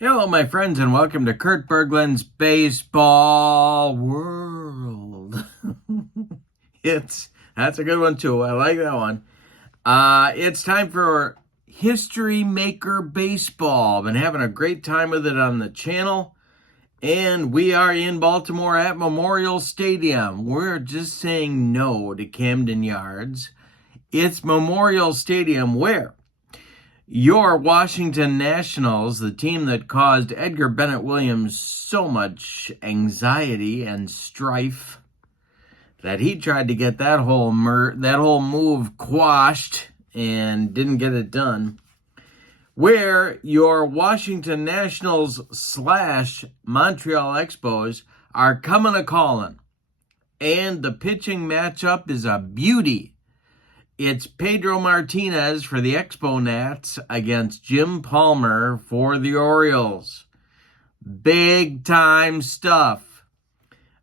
Hello, my friends, and welcome to Kurt Berglund's Baseball World. That's a good one too. I like that one. It's time for History Maker Baseball. Been having a great time with it on the channel, and we are in Baltimore at Memorial Stadium. We're just saying no to Camden Yards. It's Memorial Stadium where your Washington Nationals, the team that caused Edgar Bennett Williams so much anxiety and strife that he tried to get that whole move quashed and didn't get it done. Where your Washington Nationals / Montreal Expos are coming a calling, and the pitching matchup is a beauty. It's Pedro Martinez for the Expo Nats against Jim Palmer for the Orioles. Big time stuff.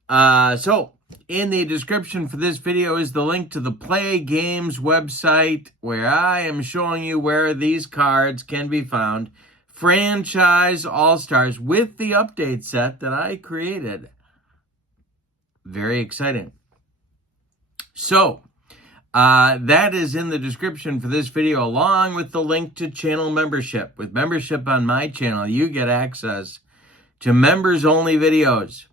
So, in the description for this video is the link to the Play Games website where I am showing you where these cards can be found. Franchise All-Stars with the update set that I created. Very exciting. So, that is in the description for this video, along with the link to channel membership. With membership on my channel, you get access to members-only videos,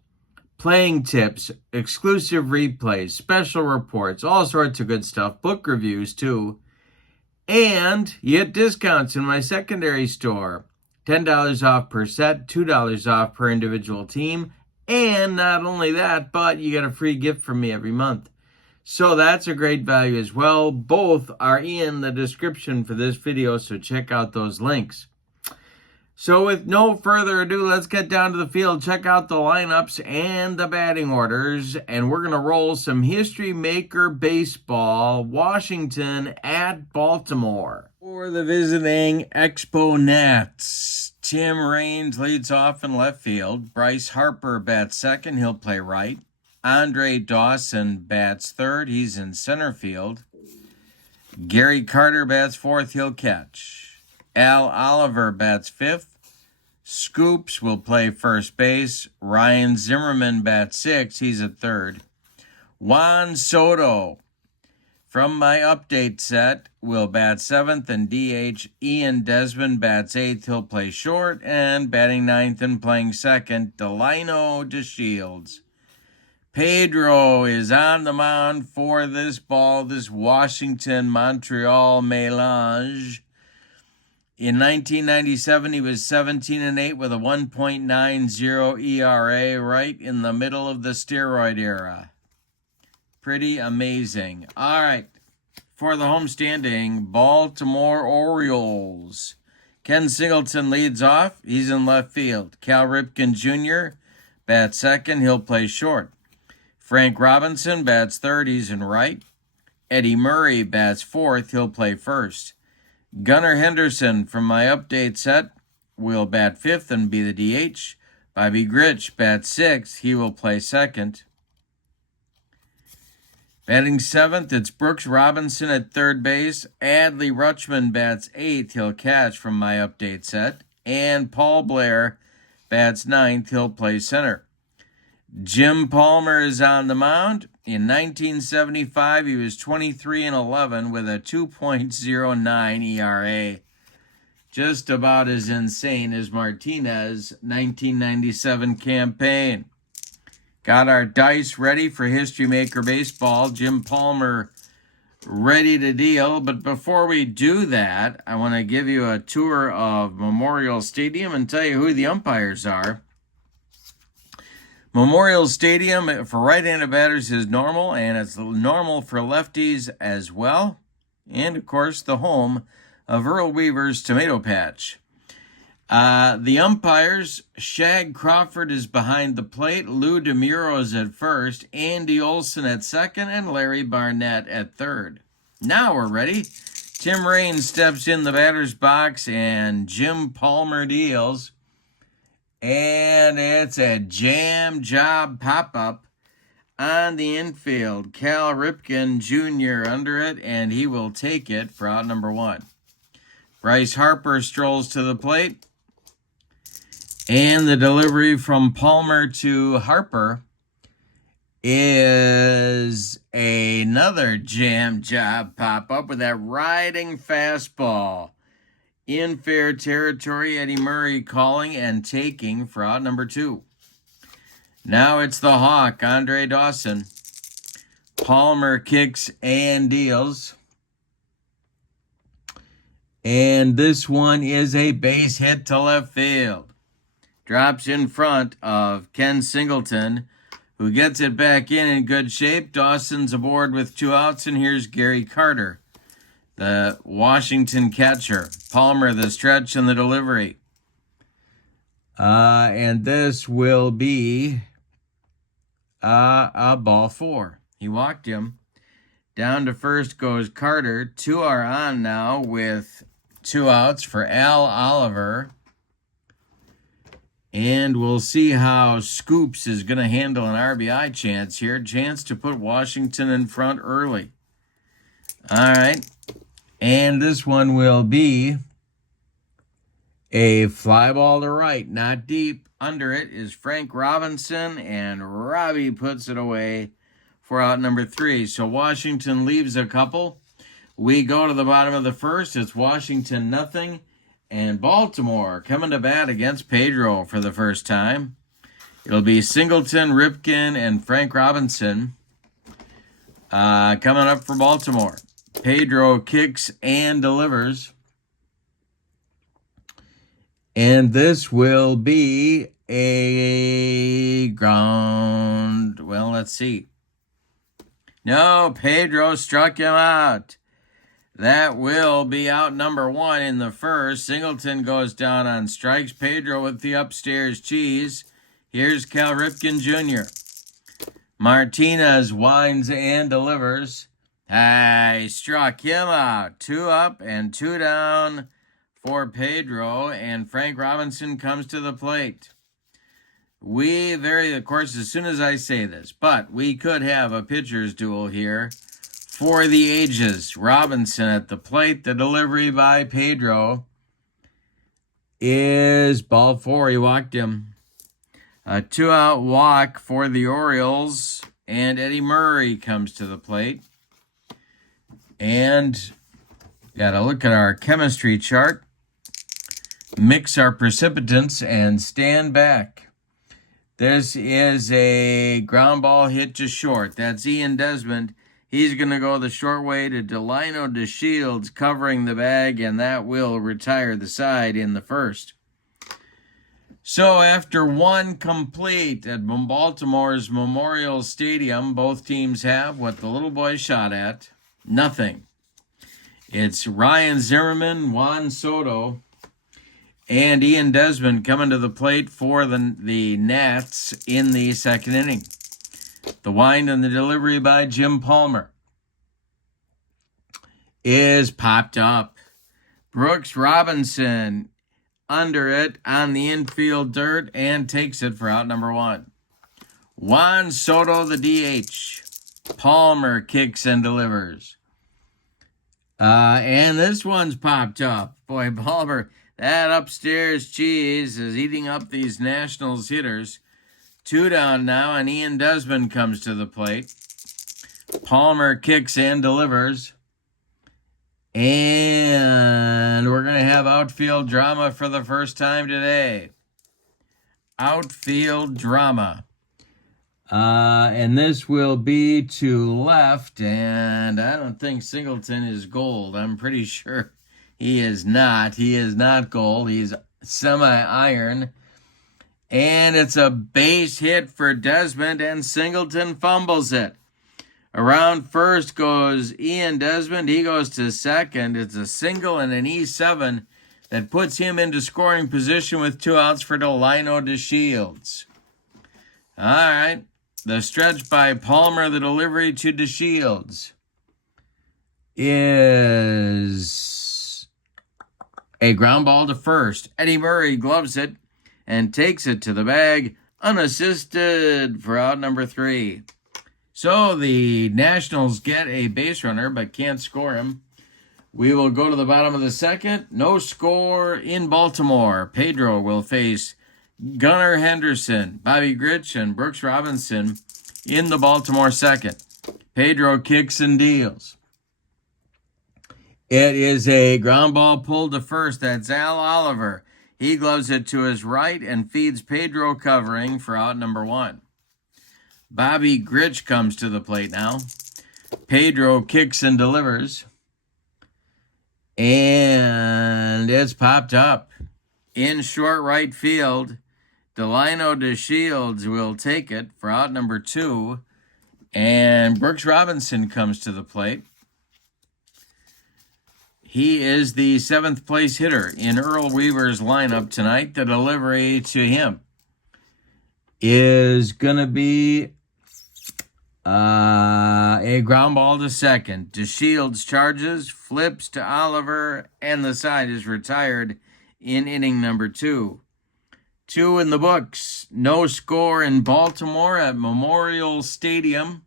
playing tips, exclusive replays, special reports, all sorts of good stuff, book reviews too, and you get discounts in my secondary store. $10 off per set, $2 off per individual team, and not only that, but you get a free gift from me every month. So that's a great value as well. Both are in the description for this video, so check out those links. So with no further ado, let's get down to the field, check out the lineups and the batting orders, and we're going to roll some History Maker Baseball, Washington at Baltimore. For the visiting Expo Nats, Tim Raines leads off in left field. Bryce Harper bats second. He'll play right. Andre Dawson bats third. He's in center field. Gary Carter bats fourth. He'll catch. Al Oliver bats fifth. Scoops will play first base. Ryan Zimmerman bats sixth. He's at third. Juan Soto from my update set will bat seventh, and DH Ian Desmond bats eighth. He'll play short, and batting ninth and playing second, Delino DeShields. Pedro is on the mound for this Washington-Montreal melange. In 1997, he was 17-8 with a 1.90 ERA, right in the middle of the steroid era. Pretty amazing. All right, for the homestanding Baltimore Orioles, Ken Singleton leads off. He's in left field. Cal Ripken Jr. bats second. He'll play short. Frank Robinson bats third. He's in right. Eddie Murray bats fourth. He'll play first. Gunnar Henderson from my update set will bat fifth and be the DH. Bobby Grich bats sixth. He will play second. Batting seventh, it's Brooks Robinson at third base. Adley Rutschman bats eighth. He'll catch from my update set. And Paul Blair bats ninth. He'll play center. Jim Palmer is on the mound. In 1975, he was 23-11 with a 2.09 ERA. Just about as insane as Martinez' 1997 campaign. Got our dice ready for History Maker Baseball. Jim Palmer ready to deal. But before we do that, I want to give you a tour of Memorial Stadium and tell you who the umpires are. Memorial Stadium for right-handed batters is normal, and it's normal for lefties as well. And, of course, the home of Earl Weaver's Tomato Patch. The umpires, Shag Crawford is behind the plate, Lou DeMuro is at first, Andy Olson at second, and Larry Barnett at third. Now we're ready. Tim Raines steps in the batter's box, and Jim Palmer deals. And it's a jam job pop-up on the infield. Cal Ripken Jr. under it, and he will take it for out number one. Bryce Harper strolls to the plate. And the delivery from Palmer to Harper is another jam job pop-up with that riding fastball. In fair territory, Eddie Murray calling and taking for out number 2. Now it's the Hawk, Andre Dawson. Palmer kicks and deals. And this one is a base hit to left field. Drops in front of Ken Singleton, who gets it back in good shape. Dawson's aboard with 2 outs, and here's Gary Carter, the Washington catcher. Palmer, the stretch and the delivery. And this will be a ball 4. He walked him. Down to first goes Carter. 2 are on now with 2 outs for Al Oliver. And we'll see how Scoops is going to handle an RBI chance here. Chance to put Washington in front early. All right. And this one will be a fly ball to right, not deep. Under it is Frank Robinson, and Robbie puts it away for out number 3. So Washington leaves a couple. We go to the bottom of the first. It's Washington nothing. And Baltimore coming to bat against Pedro for the first time. It'll be Singleton, Ripken, and Frank Robinson coming up for Baltimore. Pedro kicks and delivers. And this will be a ground. Well, let's see. No, Pedro struck him out. That will be out number 1 in the first. Singleton goes down on strikes. Pedro with the upstairs cheese. Here's Cal Ripken Jr. Martinez winds and delivers. He struck him out. 2 up and 2 down for Pedro, and Frank Robinson comes to the plate. We vary, of course, as soon as I say this, but we could have a pitcher's duel here for the ages. Robinson at the plate. The delivery by Pedro is ball 4. He walked him. A 2-out walk for the Orioles, and Eddie Murray comes to the plate. And got to look at our chemistry chart, mix our precipitants, and stand back. This is a ground ball hit to short. That's Ian Desmond. He's going to go the short way to Delino DeShields covering the bag, and that will retire the side in the first. So after 1 complete at Baltimore's Memorial Stadium, both teams have what the little boy shot at, nothing. It's Ryan Zimmerman, Juan Soto, and Ian Desmond coming to the plate for the Nats in the second inning. The wind and the delivery by Jim Palmer is popped up. Brooks Robinson under it on the infield dirt and takes it for out number 1. Juan Soto, the DH. Palmer kicks and delivers. And this one's popped up. Boy, Palmer, that upstairs cheese is eating up these Nationals hitters. 2 down now, and Ian Desmond comes to the plate. Palmer kicks and delivers. And we're going to have outfield drama for the first time today. Outfield drama. And this will be to left, and I don't think Singleton is gold. I'm pretty sure he is not. He is not gold. He's semi-iron. And it's a base hit for Desmond, and Singleton fumbles it. Around first goes Ian Desmond. He goes to second. It's a single and an E7 that puts him into scoring position with 2 outs for Delino DeShields. All right. The stretch by Palmer, the delivery to DeShields, is a ground ball to first. Eddie Murray gloves it and takes it to the bag unassisted for out number 3. So the Nationals get a base runner but can't score him. We will go to the bottom of the second. No score in Baltimore. Pedro will face Gunnar Henderson, Bobby Grich, and Brooks Robinson in the Baltimore second. Pedro kicks and deals. It is a ground ball pulled to first. That's Al Oliver. He gloves it to his right and feeds Pedro covering for out number 1. Bobby Grich comes to the plate now. Pedro kicks and delivers. And it's popped up. In short right field, Delino DeShields will take it for out number 2. And Brooks Robinson comes to the plate. He is the 7th place hitter in Earl Weaver's lineup tonight. The delivery to him is going to be a ground ball to second. DeShields charges, flips to Oliver, and the side is retired in inning number 2. 2 in the books. No score in Baltimore at Memorial Stadium.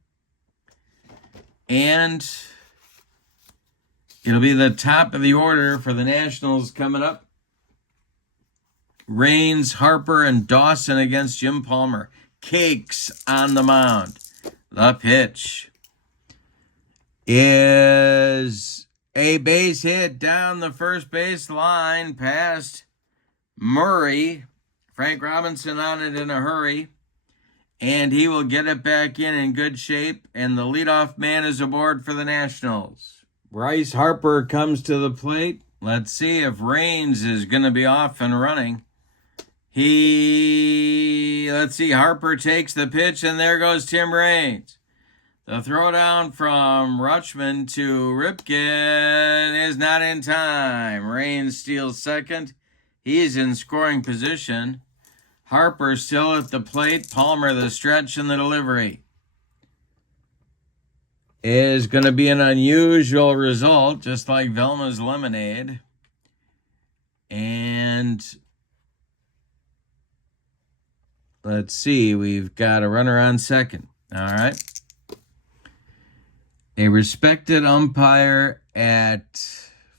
And it'll be the top of the order for the Nationals coming up. Raines, Harper, and Dawson against Jim Palmer. Cakes on the mound. The pitch is a base hit down the first base line past Murray. Frank Robinson on it in a hurry. And he will get it back in good shape. And the leadoff man is aboard for the Nationals. Bryce Harper comes to the plate. Let's see if Raines is going to be off and running. Let's see, Harper takes the pitch, and there goes Tim Raines. The throwdown from Rutschman to Ripken is not in time. Raines steals second. He's in scoring position. Harper still at the plate. Palmer the stretch and the delivery. Is going to be an unusual result, just like Velma's lemonade. And let's see, we've got a runner on second. All right. A respected umpire at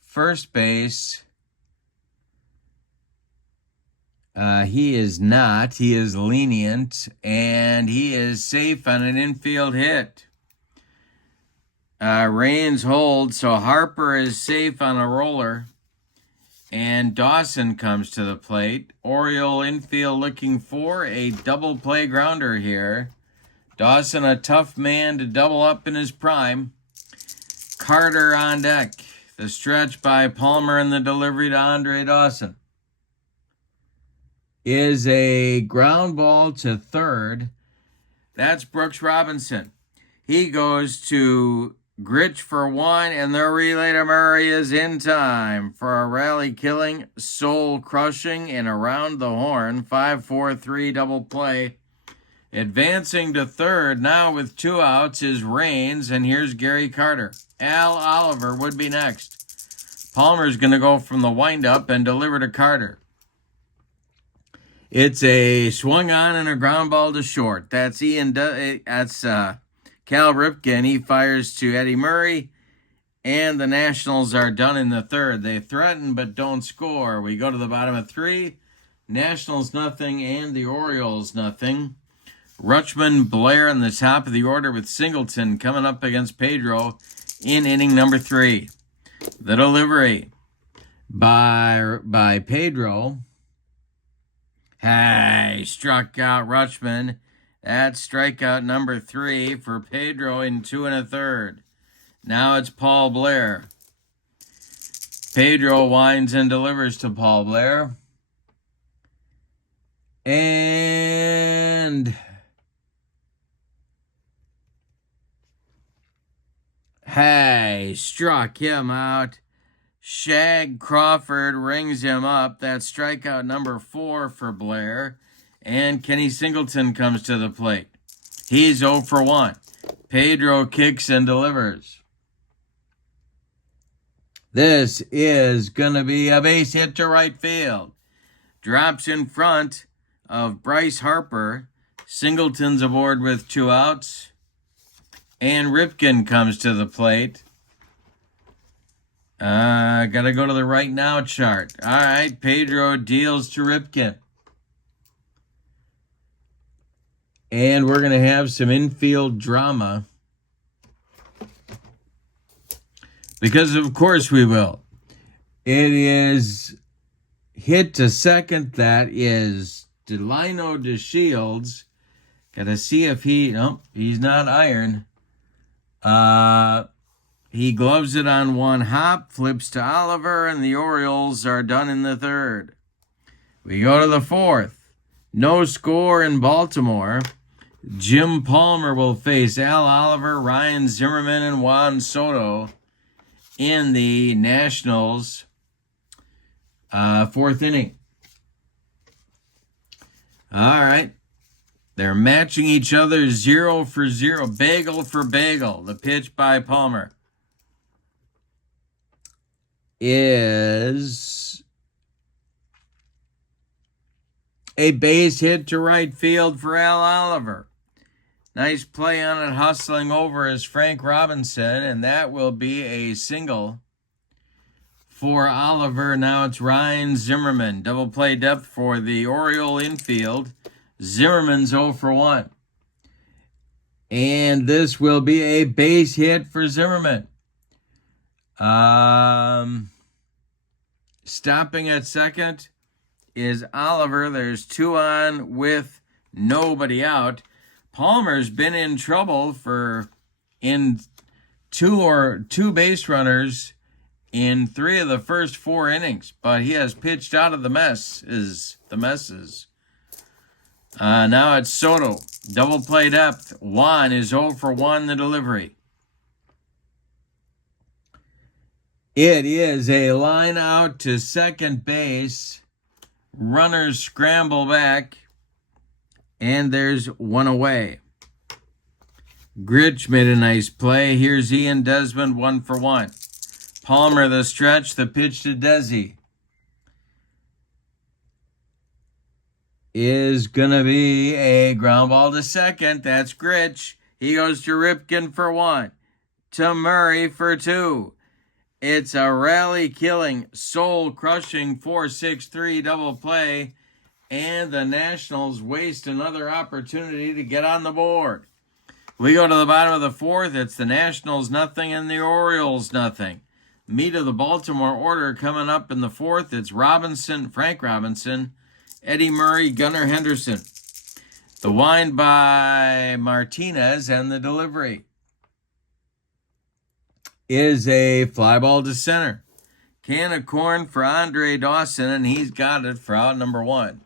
first base. He is not. He is lenient, and he is safe on an infield hit. Raines holds, so Harper is safe on a roller. And Dawson comes to the plate. Oriole infield looking for a double play grounder here. Dawson, a tough man to double up in his prime. Carter on deck. The stretch by Palmer and the delivery to Andre Dawson is a ground ball to third. That's Brooks Robinson. He goes to Grich for 1, and the relay to Murray is in time for a rally-killing, soul-crushing, and around the horn 5-4-3 double play. Advancing to third now with 2 outs is Raines, and here's Gary Carter. Al Oliver would be next. Palmer's going to go from the windup and deliver to Carter. It's a swung on and a ground ball to short. That's Cal Ripken. He fires to Eddie Murray, and the Nationals are done in the third. They threaten but don't score. We go to the bottom of 3. Nationals nothing and the Orioles nothing. Rutschman, Blair in the top of the order with Singleton coming up against Pedro in inning number 3. The delivery by Pedro. Hey, struck out Rutschman. That's strikeout number 3 for Pedro in 2 1/3. Now it's Paul Blair. Pedro winds and delivers to Paul Blair. And hey, struck him out. Shag Crawford rings him up. That's strikeout number 4 for Blair. And Kenny Singleton comes to the plate. He's 0 for 1. Pedro kicks and delivers. This is going to be a base hit to right field. Drops in front of Bryce Harper. Singleton's aboard with 2 outs. And Ripken comes to the plate. Gotta go to the right now chart. All right, Pedro deals to Ripken. And we're going to have some infield drama. Because, of course, we will. It is hit to second. That is Delino DeShields. Got to see if he's not iron. He gloves it on one hop, flips to Oliver, and the Orioles are done in the third. We go to the fourth. No score in Baltimore. Jim Palmer will face Al Oliver, Ryan Zimmerman, and Juan Soto in the Nationals' fourth inning. All right. They're matching each other 0 for 0, bagel for bagel. The pitch by Palmer is a base hit to right field for Al Oliver. Nice play on it, hustling over is Frank Robinson, and that will be a single for Oliver. Now it's Ryan Zimmerman. Double play depth for the Oriole infield. Zimmerman's 0 for 1. And this will be a base hit for Zimmerman. Stopping at second is Oliver. There's 2 on with nobody out. Palmer's been in trouble in two base runners in 3 of the first 4 innings, but he has pitched out of the messes. Now it's Soto. Double play depth. Juan is 0 for 1 the delivery. It is a line out to second base. Runners scramble back. And there's 1 away. Gritch made a nice play. Here's Ian Desmond, 1 for 1. Palmer the stretch, the pitch to Desi is going to be a ground ball to second. That's Gritch. He goes to Ripken for 1. To Murray for 2. It's a rally-killing, soul-crushing 4-6-3 double play. And the Nationals waste another opportunity to get on the board. We go to the bottom of the fourth. It's the Nationals nothing and the Orioles nothing. Meat of the Baltimore order coming up in the fourth. It's Frank Robinson, Eddie Murray, Gunnar Henderson. The wind by Martinez, and the delivery is a fly ball to center. Can of corn for Andre Dawson, and he's got it for out number 1.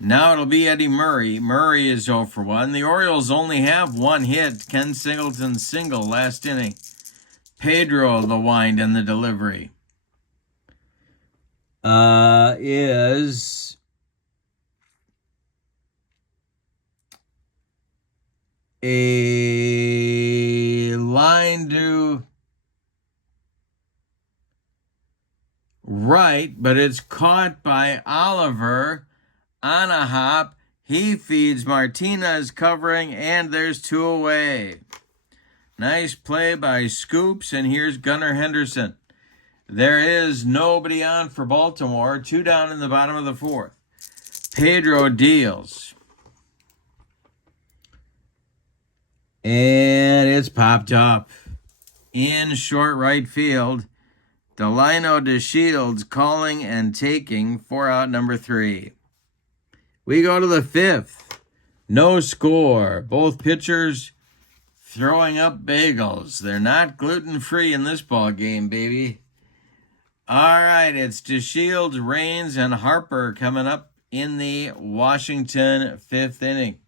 Now it'll be Eddie Murray. Murray is 0 for 1. The Orioles only have 1 hit. Ken Singleton's single last inning. Pedro, the wind and the delivery, is a line to right, but it's caught by Oliver on a hop. He feeds Martinez covering, and there's 2 away. Nice play by Scoops, and here's Gunnar Henderson. There is nobody on for Baltimore. 2 down in the bottom of the fourth. Pedro deals. And it's popped up in short right field. Delino DeShields calling and taking for out number 3. We go to the fifth. No score. Both pitchers throwing up bagels. They're not gluten-free in this ball game, baby. All right, it's DeShields, Raines, and Harper coming up in the Washington 5th inning.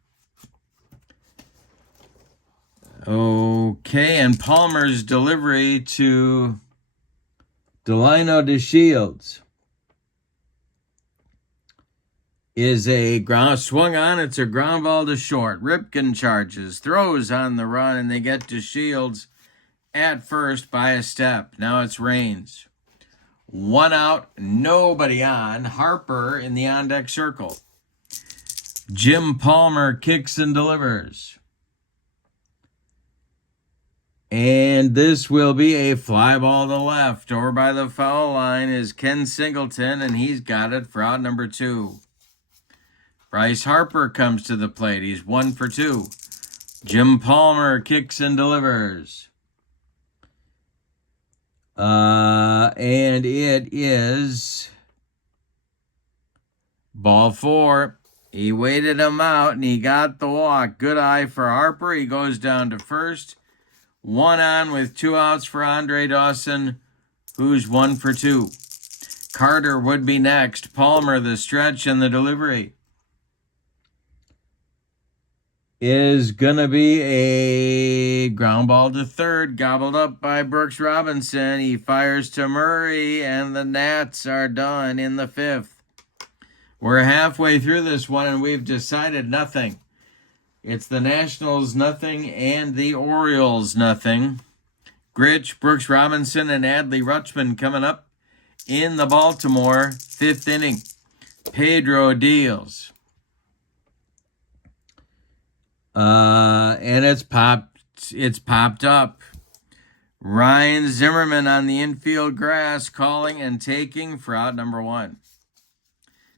Okay, and Palmer's delivery to Delino DeShields is a ground swung on. It's a ground ball to short. Ripken charges, throws on the run, and they get DeShields at first by a step. Now it's Raines. 1 out, nobody on. Harper in the on-deck circle. Jim Palmer kicks and delivers. And this will be a fly ball to left. Over by the foul line is Ken Singleton, and he's got it for out number 2. Bryce Harper comes to the plate. He's 1 for 2. Jim Palmer kicks and delivers. And it is ball 4. He waited him out, and he got the walk. Good eye for Harper. He goes down to first. 1 on with 2 outs for Andre Dawson, who's 1 for 2. Carter would be next. Palmer, the stretch and the delivery is going to be a ground ball to third, gobbled up by Brooks Robinson. He fires to Murray, and the Nats are done in the 5th. We're halfway through this one, and we've decided nothing. It's the Nationals nothing and the Orioles nothing. Gritch, Brooks Robinson, and Adley Rutschman coming up in the Baltimore 5th inning. Pedro deals. And it's popped up. Ryan Zimmerman on the infield grass, calling and taking for out number 1.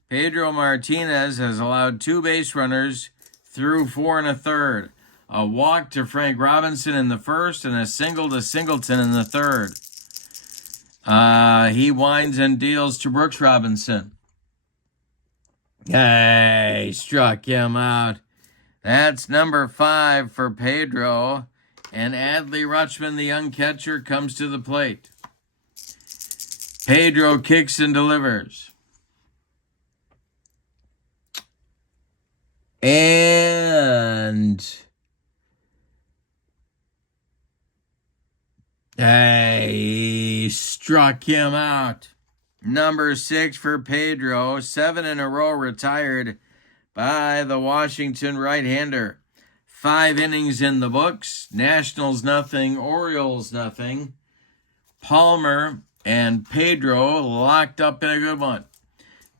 Pedro Martinez has allowed 2 base runners through 4 1/3. A walk to Frank Robinson in the 1st and a single to Singleton in the 3rd. He winds and deals to Brooks Robinson. Hey, struck him out. That's number 5 for Pedro. And Adley Rutschman, the young catcher, comes to the plate. Pedro kicks and delivers. And he struck him out. Number 6 for Pedro. 7 in a row retired by the Washington right-hander. 5 innings in the books. Nationals nothing, Orioles nothing. Palmer and Pedro locked up in a good one.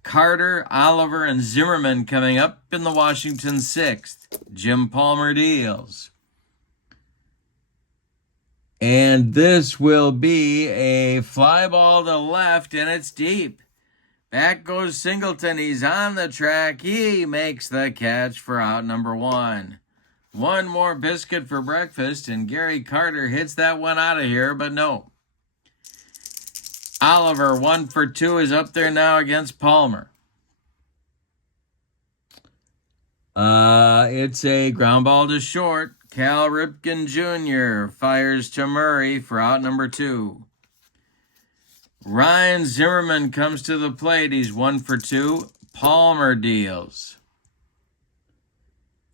Carter, Oliver, and Zimmerman coming up in the Washington 6th. Jim Palmer deals. And this will be a fly ball to left, and it's deep. Back goes Singleton. He's on the track. He makes the catch for out number 1. One more biscuit for breakfast, and Gary Carter hits that one out of here, but no. Oliver, 1 for 2, is up there now against Palmer. It's a ground ball to short. Cal Ripken Jr. fires to Murray for out number 2. Ryan Zimmerman comes to the plate. He's 1 for 2. Palmer deals.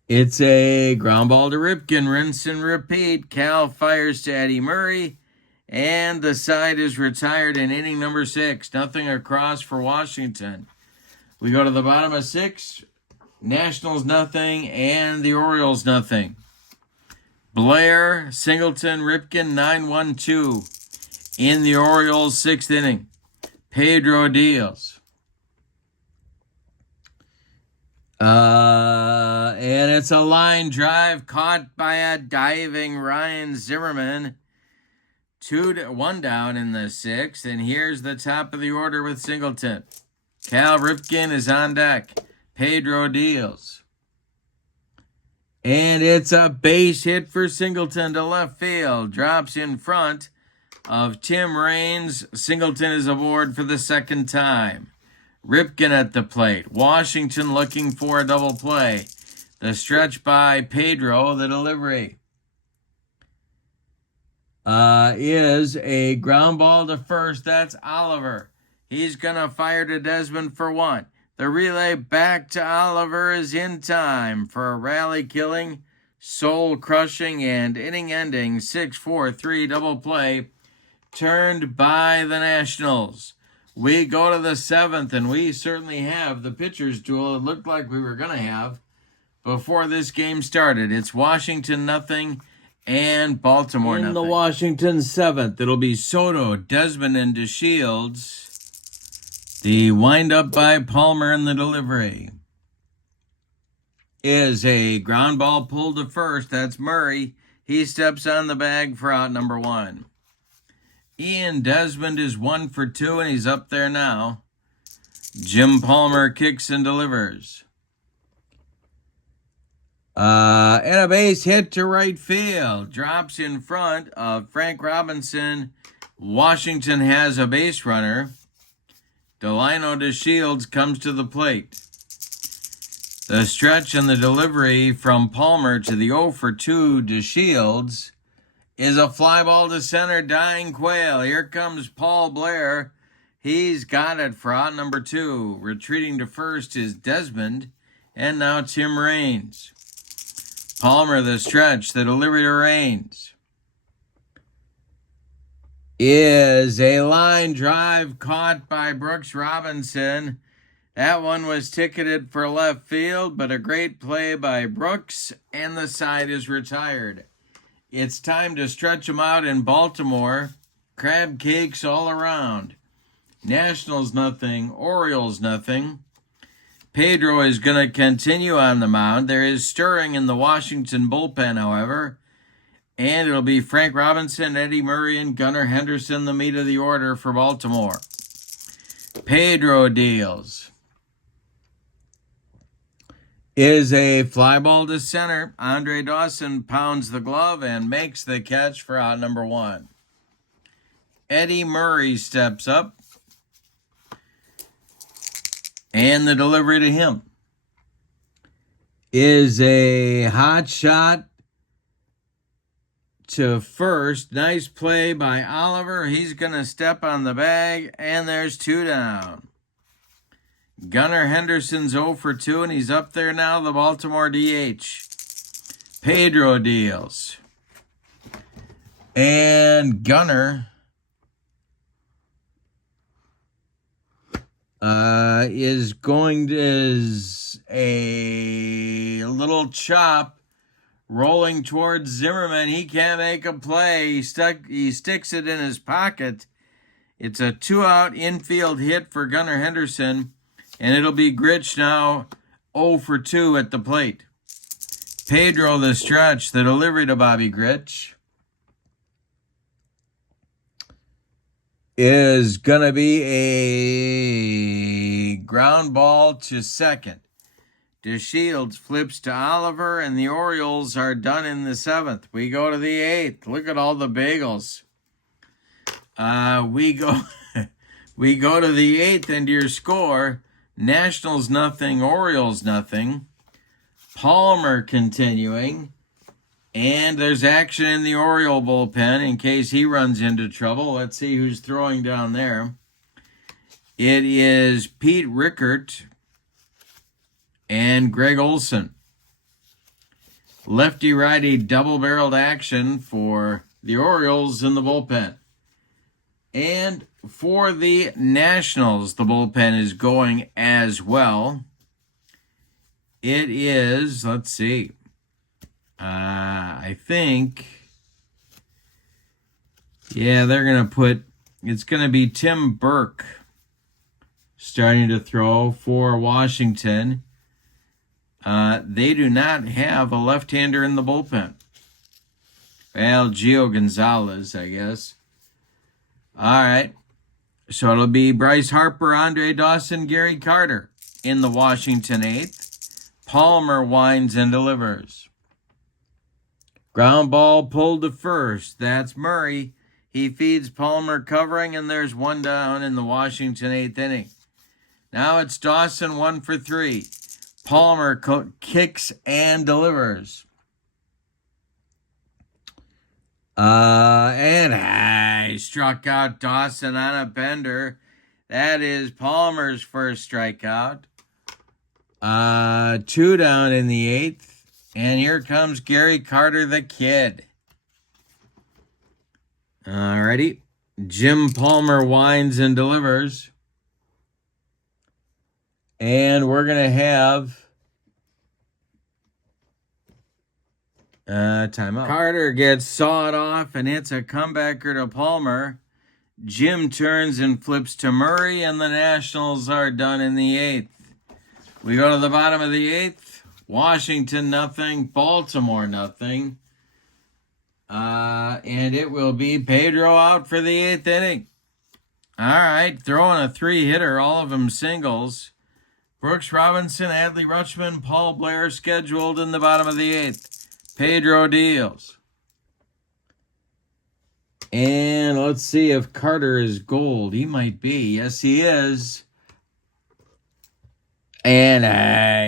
It's a ground ball to Ripken. Rinse and repeat. Cal fires to Eddie Murray. And the side is retired in inning number 6. Nothing across for Washington. We go to the bottom of 6. Nationals nothing and the Orioles nothing. Blair, Singleton, Ripken, 9-1-2 in the Orioles 6th inning. Pedro deals. And it's a line drive caught by a diving Ryan Zimmerman. 1 down in the 6th, and here's the top of the order with Singleton. Cal Ripken is on deck. Pedro deals. And it's a base hit for Singleton to left field. Drops in front of Tim Raines. Singleton is aboard for the 2nd time. Ripken at the plate. Washington looking for a double play. The stretch by Pedro, the delivery is a ground ball to first. That's Oliver. He's going to fire to Desmond for 1. The relay back to Oliver is in time for a rally-killing, soul-crushing, and inning-ending 6-4-3 double play turned by the Nationals. We go to the 7th, and we certainly have the pitcher's duel it looked like we were going to have before this game started. It's Washington nothing and Baltimore nothing. In the Washington 7th, it'll be Soto, Desmond, and DeShields. The windup by Palmer in the delivery is a ground ball pulled to first. That's Murray. He steps on the bag for out number 1. Ian Desmond is 1 for 2, and he's up there now. Jim Palmer kicks and delivers. And a base hit to right field. Drops in front of Frank Robinson. Washington has a base runner. Delino DeShields comes to the plate. The stretch and the delivery from Palmer to the 0 for 2 DeShields is a fly ball to center, dying Quail. Here comes Paul Blair. He's got it for out number 2. Retreating to first is Desmond, and now Tim Raines. Palmer, the stretch, the delivery to Raines is a line drive caught by Brooks Robinson. That one was ticketed for left field, but a great play by Brooks, and the side is retired. It's time to stretch them out in Baltimore. Crab cakes all around. Nationals nothing, Orioles nothing. Pedro is going to continue on the mound. There is stirring in the Washington bullpen, however. And it'll be Frank Robinson, Eddie Murray, and Gunnar Henderson, the meat of the order for Baltimore. Pedro deals. Is a fly ball to center. Andre Dawson pounds the glove and makes the catch for out number 1. Eddie Murray steps up. And the delivery to him is a hot shot to first. Nice play by Oliver. He's going to step on the bag, and there's 2 down. Gunnar Henderson's 0 for 2, and he's up there now, the Baltimore DH. Pedro deals. And Gunnar is a little chop rolling towards Zimmerman. He can't make a play. He sticks it in his pocket. It's a 2-out infield hit for Gunnar Henderson, and it'll be Gritch now 0 for 2 at the plate. Pedro the stretch, the delivery to Bobby Gritch is going to be a ground ball to second. DeShields flips to Oliver, and the Orioles are done in the 7th. We go to the 8th. Look at all the bagels. We go to the 8th, and your score, Nationals nothing, Orioles nothing. Palmer continuing. And there's action in the Oriole bullpen in case he runs into trouble. Let's see who's throwing down there. It is Pete Rickert and Greg Olson. Lefty-righty double-barreled action for the Orioles in the bullpen. And for the Nationals, the bullpen is going as well. It is, let's see. I think, they're going to it's going to be Tim Burke starting to throw for Washington. They do not have a left-hander in the bullpen. Well, Gio Gonzalez, I guess. All right. So it'll be Bryce Harper, Andre Dawson, Gary Carter in the Washington 8th. Palmer winds and delivers. Ground ball pulled to first. That's Murray. He feeds Palmer covering, and there's 1 down in the Washington 8th inning. Now it's Dawson 1 for 3. Palmer kicks and delivers. He struck out Dawson on a bender. That is Palmer's first strikeout. 2 down in the 8th. And here comes Gary Carter, the kid. Alrighty. Jim Palmer winds and delivers. And we're going to have timeout. Carter gets sawed off, and it's a comebacker to Palmer. Jim turns and flips to Murray, and the Nationals are done in the 8th. We go to the bottom of the 8th. Washington nothing, Baltimore nothing. And it will be Pedro out for the 8th inning. All right, throwing a 3-hitter, all of them singles Brooks Robinson, Adley Rutschman, Paul Blair scheduled in the bottom of the 8th. Pedro deals. And let's see if Carter is gold. He might be. Yes, he is. And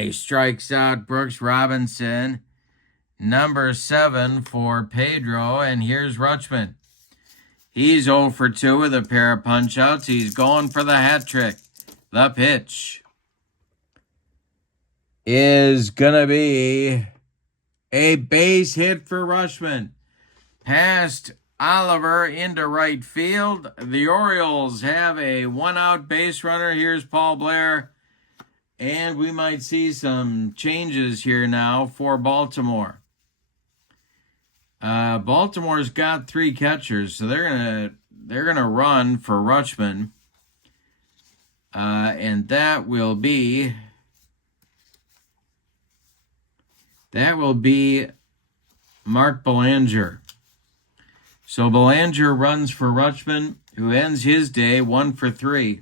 he strikes out Brooks Robinson. Number 7 for Pedro. And here's Rutschman. He's 0 for 2 with a pair of punch-outs. He's going for the hat trick. The pitch is going to be a base hit for Rutschman. Past Oliver into right field. The Orioles have a 1-out base runner. Here's Paul Blair. And we might see some changes here now for Baltimore. Baltimore's got 3 catchers, so they're gonna run for Rutschman. And that will be Mark Belanger. So Belanger runs for Rutschman, who ends his day 1 for 3.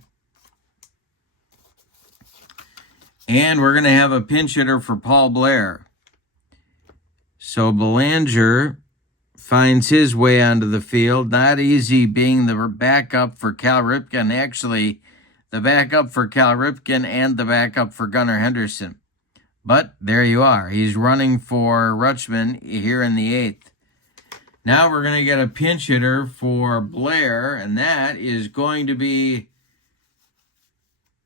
And we're going to have a pinch hitter for Paul Blair. So Belanger finds his way onto the field. Not easy being the backup for Cal Ripken. Actually, the backup for Cal Ripken and the backup for Gunnar Henderson. But there you are. He's running for Rutschman here in the 8th. Now we're going to get a pinch hitter for Blair, and that is going to be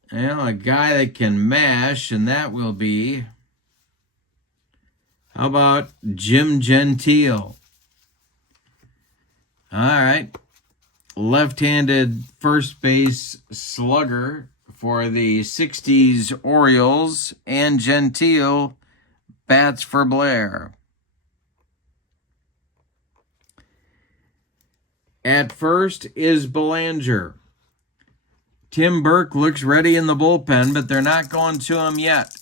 a guy that can mash, and that will be, how about Jim Gentile? All right. Left-handed first base slugger for the 60s Orioles, and Gentile bats for Blair. At first is Belanger. Tim Burke looks ready in the bullpen, but they're not going to him yet.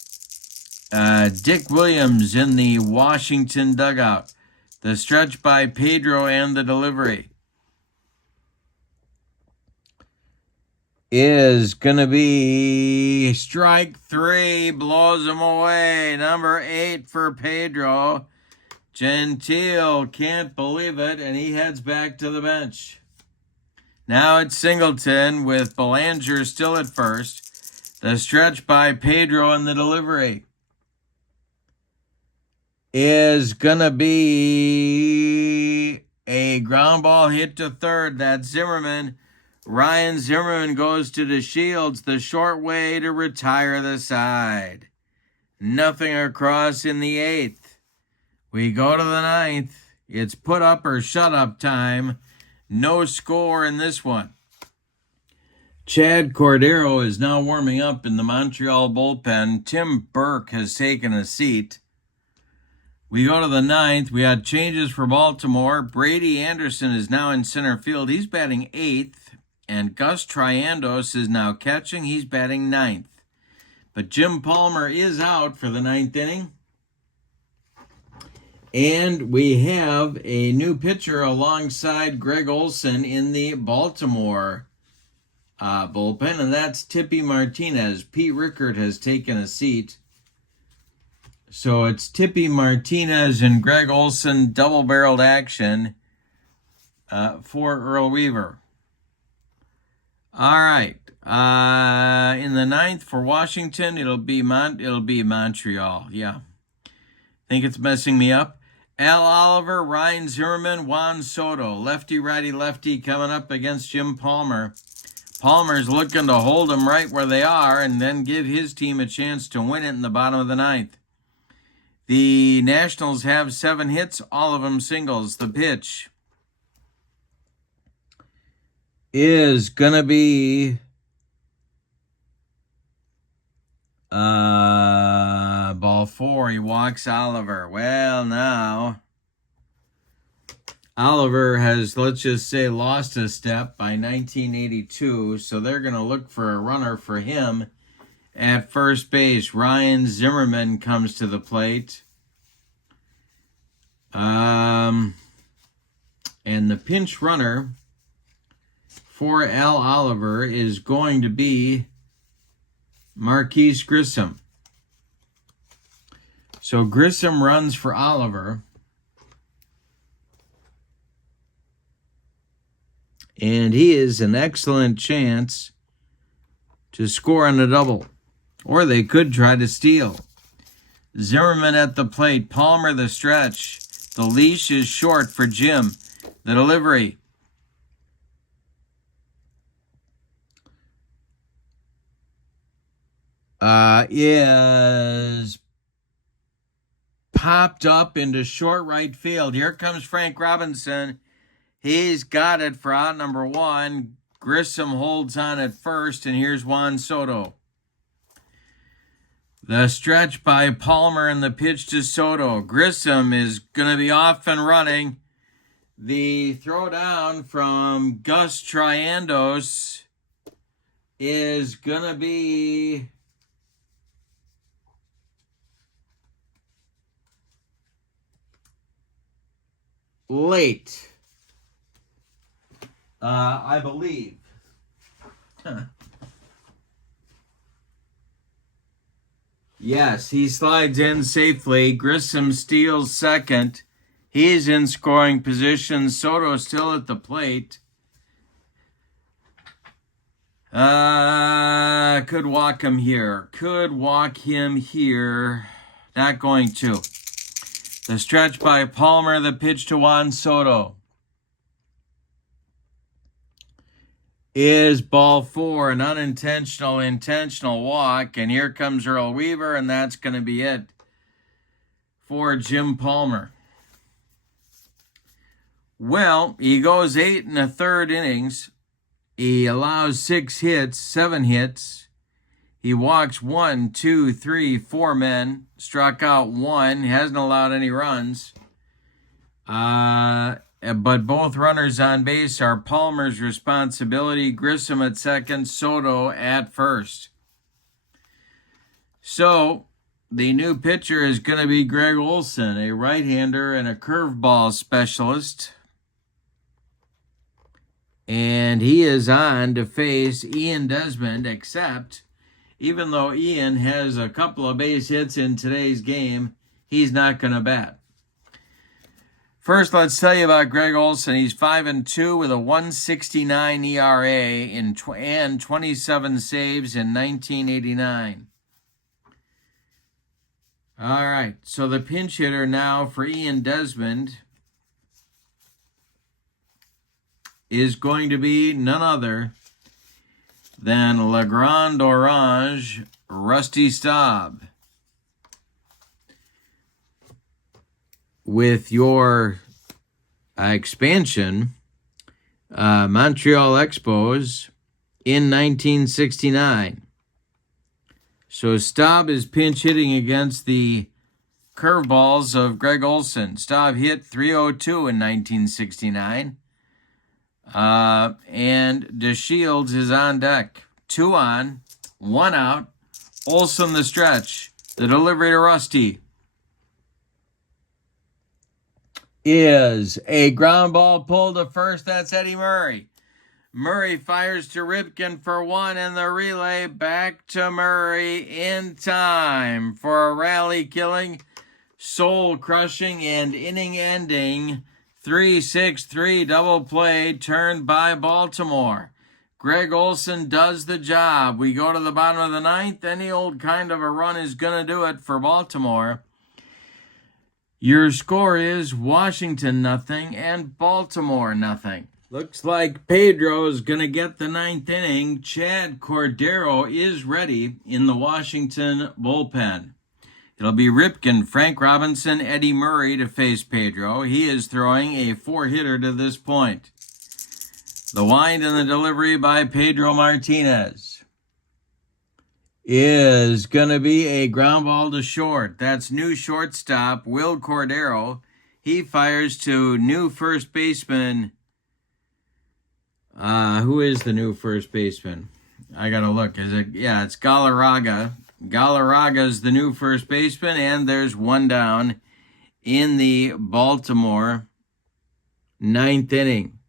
Dick Williams in the Washington dugout. The stretch by Pedro and the delivery is going to be strike 3. Blows him away. Number 8 for Pedro. Gentile can't believe it, and he heads back to the bench. Now it's Singleton with Belanger still at first. The stretch by Pedro and the delivery is going to be a ground ball hit to third. That's Zimmerman. Ryan Zimmerman goes to the Shields, the short way to retire the side. Nothing across in the 8th. We go to the 9th. It's put up or shut up time. No score in this one. Chad Cordero is now warming up in the Montreal bullpen. Tim Burke has taken a seat. We go to the 9th. We had changes for Baltimore. Brady Anderson is now in center field. He's batting 8th. And Gus Triandos is now catching. He's batting 9th. But Jim Palmer is out for the 9th inning. And we have a new pitcher alongside Greg Olson in the Baltimore bullpen, and that's Tippy Martinez. Pete Rickard has taken a seat. So it's Tippy Martinez and Greg Olson, double-barreled action for Earl Weaver. All right. In the 9th for Washington, it'll be Montreal. Yeah. Think it's messing me up. Al Oliver, Ryan Zimmerman, Juan Soto. Lefty, righty, lefty coming up against Jim Palmer. Palmer's looking to hold them right where they are and then give his team a chance to win it in the bottom of the 9th. The Nationals have 7 hits, all of them singles. The pitch is going to be ball 4. He walks Oliver. Well, now Oliver has, let's just say, lost a step by 1982, so they're going to look for a runner for him at first base. Ryan Zimmerman comes to the plate. And the pinch runner for Al Oliver is going to be Marquise Grissom. So Grissom runs for Oliver. And he is an excellent chance to score on a double. Or they could try to steal. Zimmerman at the plate. Palmer the stretch. The leash is short for Jim. The delivery. Is popped up into short right field. Here comes Frank Robinson. He's got it for out number 1. Grissom holds on at first, and here's Juan Soto. The stretch by Palmer and the pitch to Soto. Grissom is going to be off and running. The throw down from Gus Triandos is going to be late, I believe. Yes, he slides in safely. Grissom steals second. He's in scoring position. Soto still at the plate. Could walk him here. Not going to. The stretch by Palmer, the pitch to Juan Soto. Is ball 4, an intentional walk, and here comes Earl Weaver, and that's going to be it for Jim Palmer. Well, he goes 8 1/3 innings. He allows 7 hits. He walks 1, 2, 3, 4 men, struck out 1, hasn't allowed any runs. But both runners on base are Palmer's responsibility. Grissom at second, Soto at first. So, the new pitcher is going to be Greg Olson, a right-hander and a curveball specialist. And he is on to face Ian Desmond, except even though Ian has a couple of base hits in today's game, he's not going to bat. First, let's tell you about Greg Olson. He's 5-2 with a 1.69 ERA and 27 saves in 1989. All right, so the pinch hitter now for Ian Desmond is going to be none other than Le Grand Orange, Rusty Staub. With your expansion, Montreal Expos in 1969. So Staub is pinch hitting against the curveballs of Greg Olson. Staub hit .302 in 1969. And DeShields is on deck. 2 on, 1 out. Olson the stretch. The delivery to Rusty is a ground ball pulled to first. That's Eddie Murray. Murray fires to Ripken for 1, and the relay back to Murray in time for a rally-killing, soul-crushing, and inning-ending 3-6-3 double play turned by Baltimore. Greg Olson does the job. We go to the bottom of the 9th. Any old kind of a run is going to do it for Baltimore. Your score is Washington 0 and Baltimore 0. Looks like Pedro is going to get the 9th inning. Chad Cordero is ready in the Washington bullpen. It'll be Ripken, Frank Robinson, Eddie Murray to face Pedro. He is throwing a 4-hitter to this point. The wind and the delivery by Pedro Martinez is going to be a ground ball to short. That's new shortstop Will Cordero. He fires to new first baseman. Who is the new first baseman? I got to look. It's Galarraga. Galarraga's the new first baseman, and there's 1 down in the Baltimore 9th inning.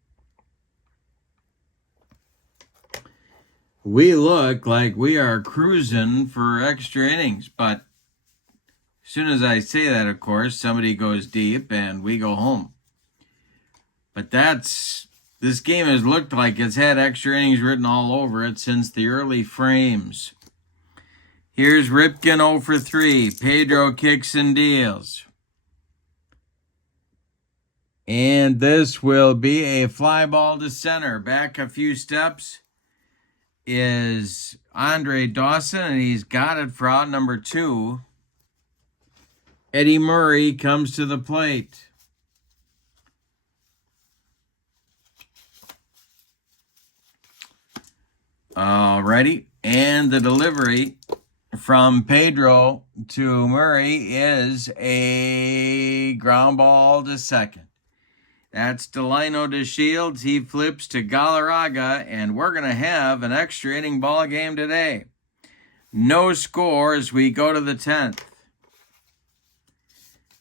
we look like we are cruising for extra innings. But as soon as I say that, of course, somebody goes deep and we go home. But this game has looked like it's had extra innings written all over it since the early frames. Here's Ripken 0 for 3. Pedro kicks and deals. And this will be a fly ball to center. Back a few steps is Andre Dawson, and he's got it for out number 2. Eddie Murray comes to the plate. Alrighty, and the delivery from Pedro to Murray is a ground ball to second. That's Delino to Shields. He flips to Galarraga, and we're going to have an extra inning ball game today. No score as we go to the 10th.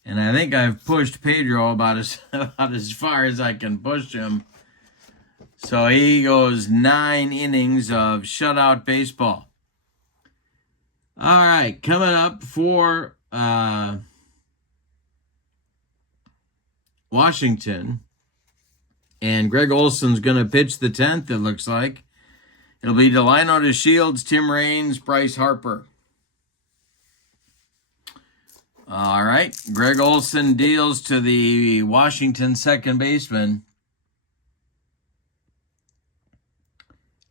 And I think I've pushed Pedro about as far as I can push him. So he goes 9 innings of shutout baseball. All right, coming up for Washington. And Greg Olson's going to pitch the 10th, it looks like. It'll be Delino to Shields, Tim Raines, Bryce Harper. All right, Greg Olson deals to the Washington second baseman.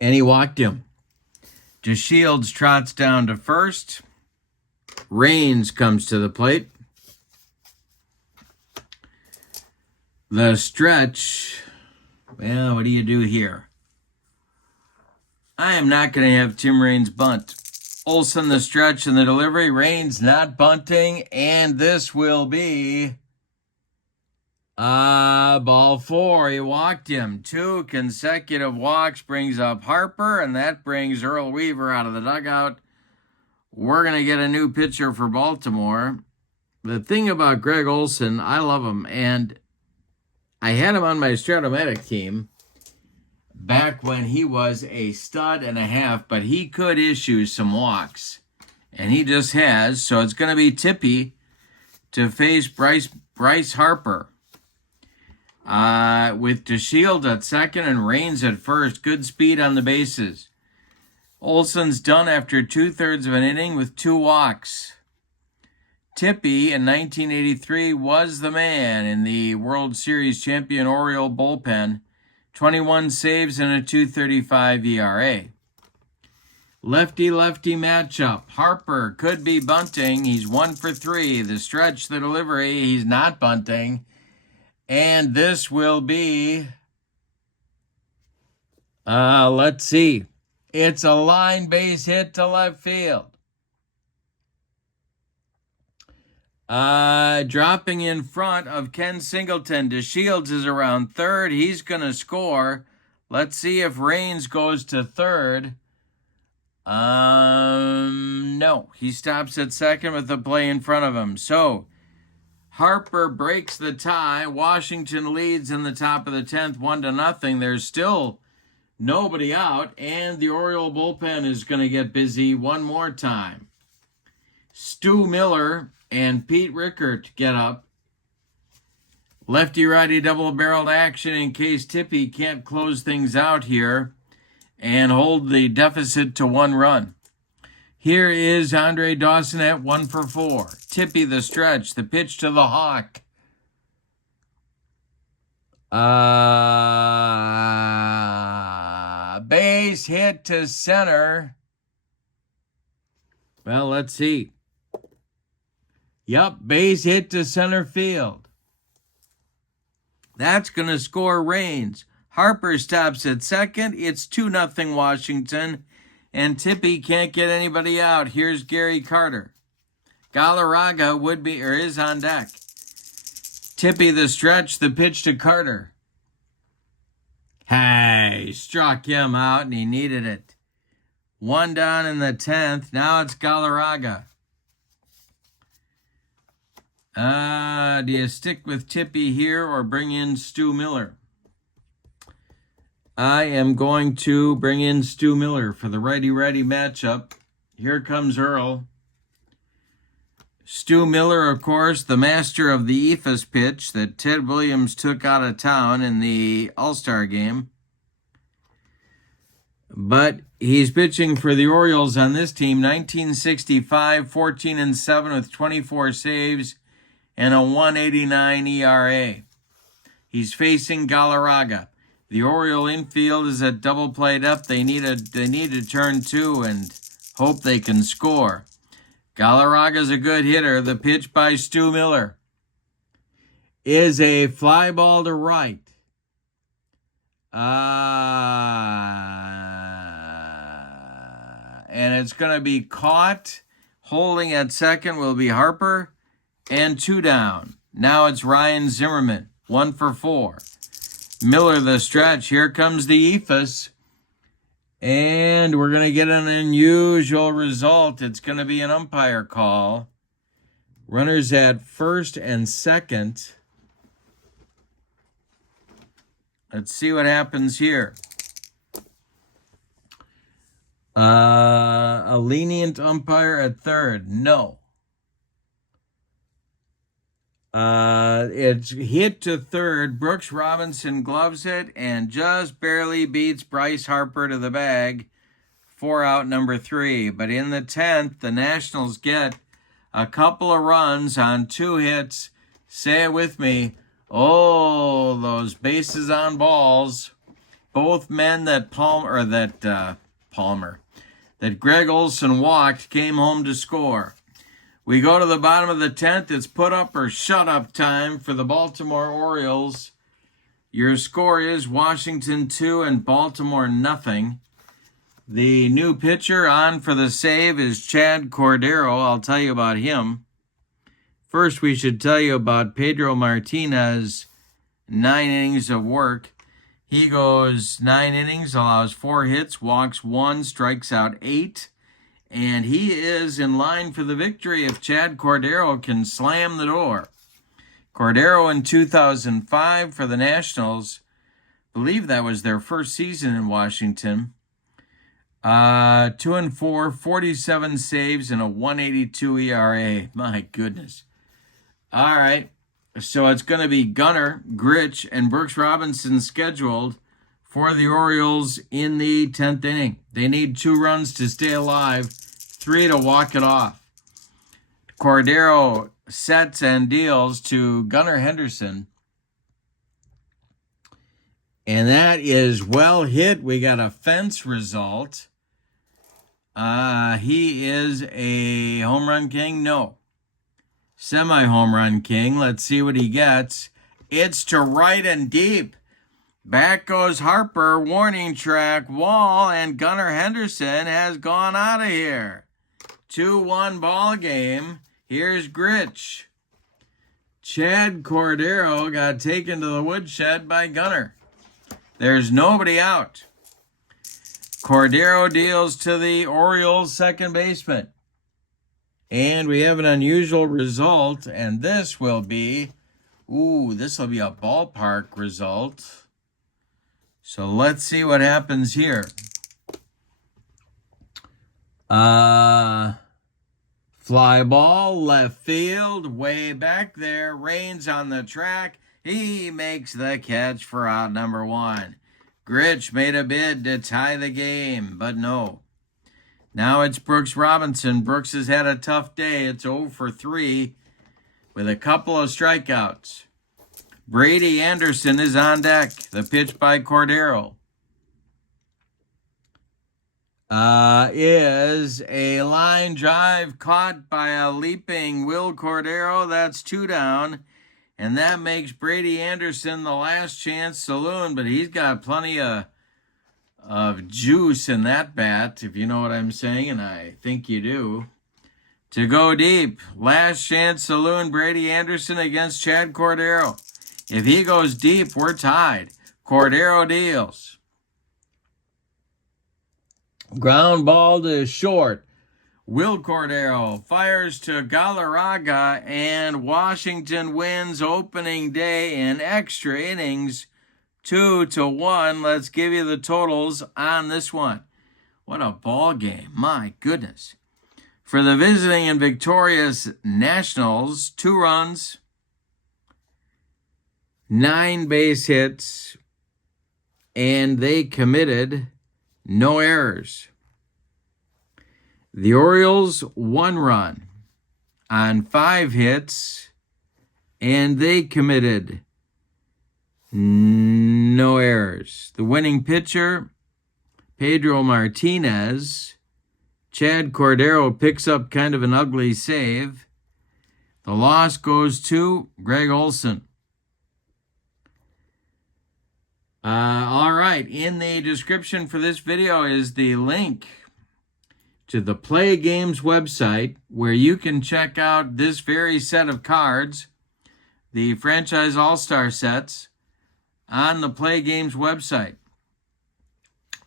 And he walked him. DeShields trots down to first. Raines comes to the plate. The stretch. Well, what do you do here? I am not going to have Tim Raines bunt. Olson the stretch and the delivery. Raines not bunting. And this will be ball 4. He walked him. 2 consecutive walks brings up Harper, and that brings Earl Weaver out of the dugout. We're going to get a new pitcher for Baltimore. The thing about Greg Olson, I love him, and I had him on my Stratomatic team back when he was a stud and a half, but he could issue some walks, and he just has. So it's going to be Tippy to face Bryce Harper. With DeShields at second and Raines at first. Good speed on the bases. Olson's done after 2/3 of an inning with 2 walks. Tippy in 1983 was the man in the World Series champion Oriole bullpen. 21 saves and a .235 ERA. Lefty-lefty matchup. Harper could be bunting. He's 1 for 3. The stretch, the delivery, he's not bunting. And this will be, let's see. It's a line base hit to left field. Dropping in front of Ken Singleton. DeShields is around third. He's going to score. Let's see if Raines goes to third. No. He stops at second with the play in front of him. So Harper breaks the tie. Washington leads in the top of the 10th, 1-0. There's still nobody out, and the Oriole bullpen is going to get busy one more time. Stu Miller and Pete Rickert get up. Lefty-righty double-barreled action in case Tippy can't close things out here and hold the deficit to 1 run. Here is Andre Dawson at 1 for 4. Tippy the stretch, the pitch to the Hawk. Base hit to center. Well, let's see. Yup, base hit to center field. That's going to score Raines. Harper stops at second. It's 2-0 Washington. And Tippy can't get anybody out. Here's Gary Carter. Galarraga is on deck. Tippy the stretch, the pitch to Carter. Hey, struck him out and he needed it. 1 down in the 10th. Now it's Galarraga. Do you stick with Tippy here or bring in Stu Miller? I am going to bring in Stu Miller for the righty-righty matchup. Here comes Earl. Stu Miller, of course, the master of the eephus pitch that Ted Williams took out of town in the All-Star game. But he's pitching for the Orioles on this team, 1965, 14-7 with 24 saves and a 1.89 ERA. He's facing Galarraga. The Oriole infield is at double played up. They need to turn two and hope they can score. Galarraga's a good hitter. The pitch by Stu Miller is a fly ball to right. And it's going to be caught. Holding at second will be Harper. And 2 down. Now it's Ryan Zimmerman. 1 for 4. Miller the stretch. Here comes the eephus. And we're going to get an unusual result. It's going to be an umpire call. Runners at first and second. Let's see what happens here. A lenient umpire at third. No. It's hit to third. Brooks Robinson gloves it and just barely beats Bryce Harper to the bag. 4 out, number 3. But in the 10th, the Nationals get a couple of runs on 2 hits. Say it with me. Oh, those bases on balls. Both men that Greg Olson walked came home to score. We go to the bottom of the 10th. It's put up or shut up time for the Baltimore Orioles. Your score is Washington 2 and Baltimore nothing. The new pitcher on for the save is Chad Cordero. I'll tell you about him. First, we should tell you about Pedro Martinez, 9 innings of work. He goes 9 innings, allows 4 hits, walks 1, strikes out 8. And he is in line for the victory if Chad Cordero can slam the door. Cordero in 2005 for the Nationals. I believe that was their first season in Washington. 2-4, 47 saves, and a 1.82 ERA. My goodness. All right. So it's going to be Gunnar, Gritch, and Brooks Robinson scheduled for the Orioles in the 10th inning. They need 2 runs to stay alive, 3 to walk it off. Cordero sets and deals to Gunnar Henderson. And that is well hit. We got a fence result. He is a home run king? No. Semi-home run king. Let's see what he gets. It's to right and deep. Back goes Harper, warning track, wall, and Gunnar Henderson has gone out of here. 2-1 ball game. Here's Gritch. Chad Cordero got taken to the woodshed by Gunnar. There's nobody out. Cordero deals to the Orioles second baseman. And we have an unusual result, and this will be a ballpark result. So let's see what happens here. Fly ball, left field, way back there. Rains on the track. He makes the catch for out number 1. Gritch made a bid to tie the game, but no. Now it's Brooks Robinson. Brooks has had a tough day. It's 0 for 3 with a couple of strikeouts. Brady Anderson is on deck. The pitch by Cordero is a line drive caught by a leaping Will Cordero. That's 2 down. And that makes Brady Anderson the last chance saloon, but he's got plenty of juice in that bat, if you know what I'm saying, and I think you do. To go deep, last chance saloon, Brady Anderson against Chad Cordero. If he goes deep, we're tied. Cordero deals. Ground ball to short. Will Cordero fires to Galarraga, and Washington wins opening day in extra innings 2-1. Let's give you the totals on this one. What a ball game. My goodness. For the visiting and victorious Nationals, 2 runs, 9 base hits, and they committed no errors. The Orioles, 1 run on 5 hits, and they committed no errors. The winning pitcher, Pedro Martinez. Chad Cordero picks up kind of an ugly save. The loss goes to Greg Olson. All right, in the description for this video is the link to the Play Games website where you can check out this very set of cards, the Franchise All-Star sets, on the Play Games website.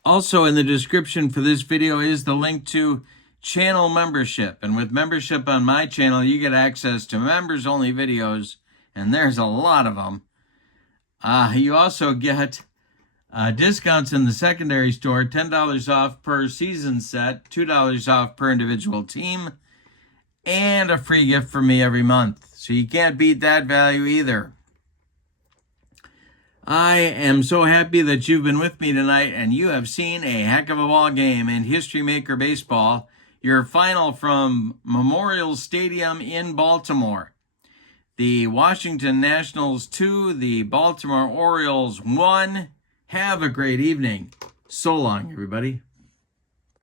Also in the description for this video is the link to channel membership. And with membership on my channel, you get access to members-only videos, and there's a lot of them. You also get discounts in the secondary store, $10 off per season set, $2 off per individual team, and a free gift from me every month. So you can't beat that value either. I am so happy that you've been with me tonight and you have seen a heck of a ball game in History Maker Baseball, your final from Memorial Stadium in Baltimore. The Washington Nationals 2, the Baltimore Orioles 1. Have a great evening. So long, everybody.